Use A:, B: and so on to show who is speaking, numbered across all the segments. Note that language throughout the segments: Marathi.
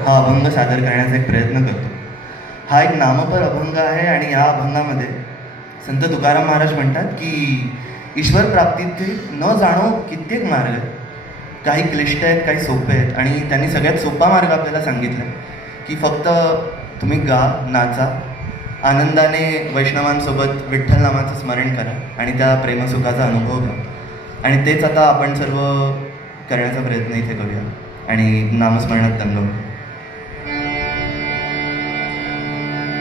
A: हा अभंग सादर करण्याचा एक प्रयत्न करतो. हा एक नामपर अभंग आहे आणि या अभंगामध्ये संत तुकाराम महाराज म्हणतात की ईश्वर प्राप्तीचे न जाणो कित्येक मार्ग. आहेत काही क्लिष्ट आहेत काही सोपे आहेत आणि त्यांनी सगळ्यात सोपा मार्ग आपल्याला सांगितला की फक्त तुम्ही गा नाचा आनंदाने वैष्णवांसोबत विठ्ठल नामाचं स्मरण करा आणि त्या प्रेमसुखाचा अनुभव घ्या. आणि तेच आता आपण सर्व करण्याचा प्रयत्न इथे करूया. आणि नामस्मरणात दंगवू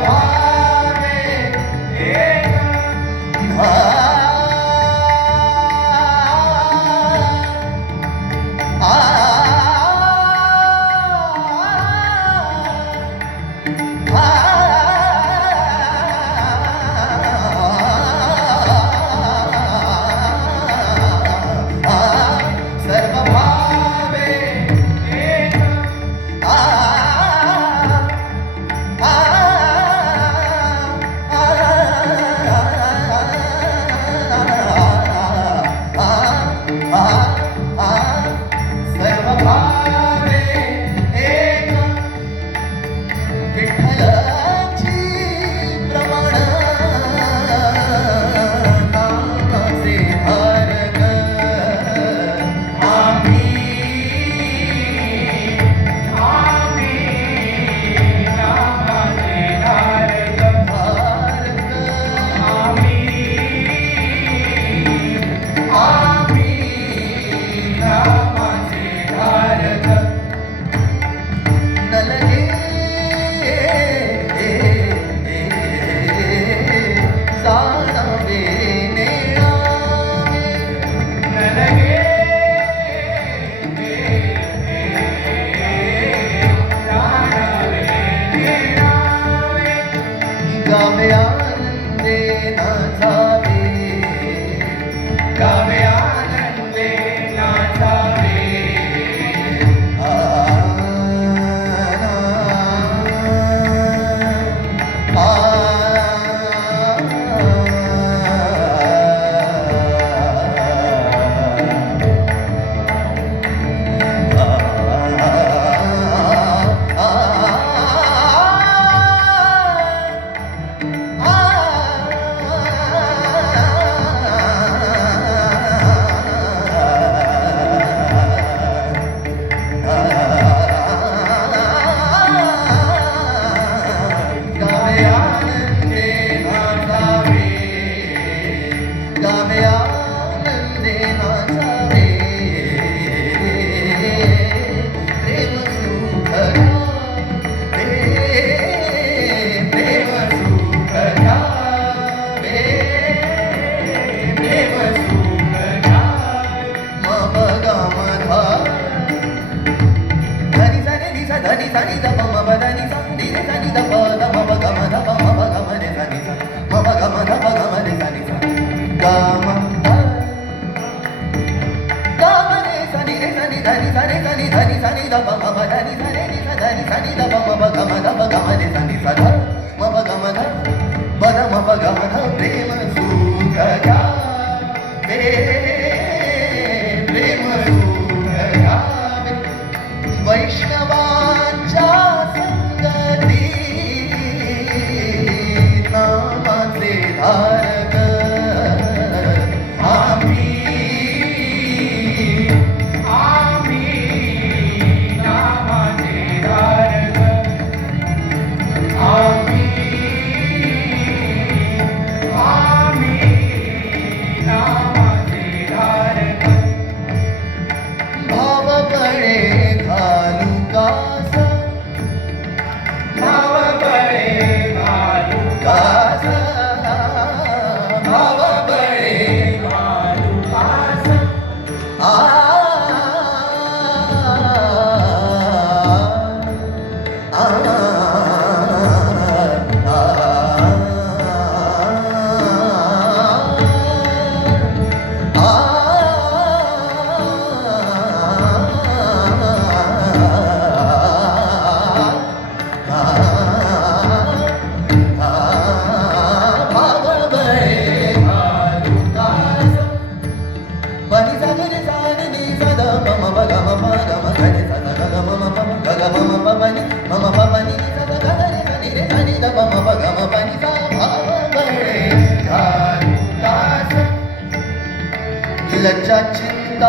A: Bye. rock. Hey, hey, hey.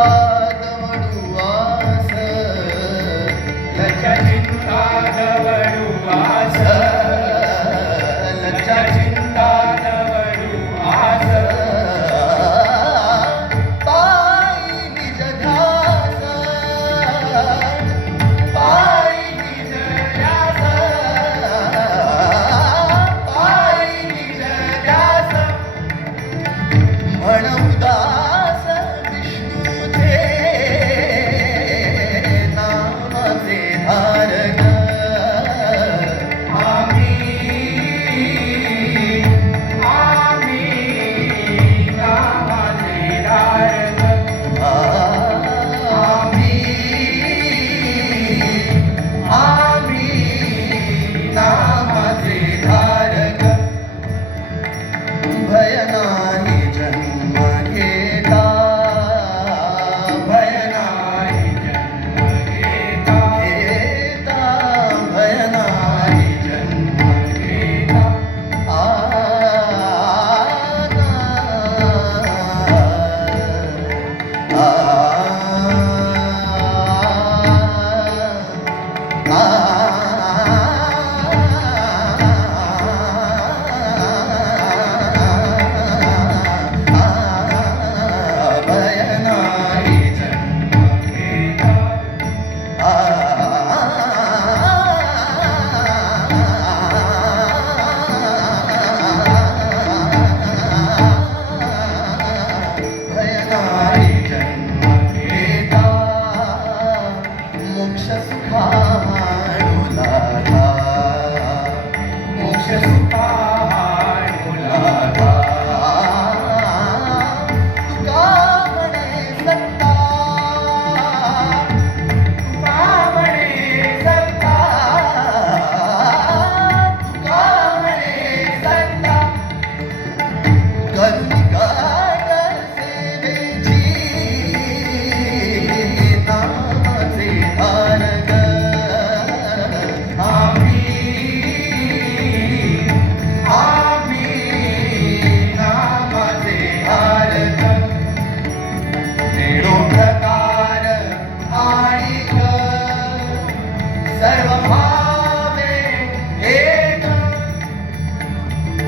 A: Bye.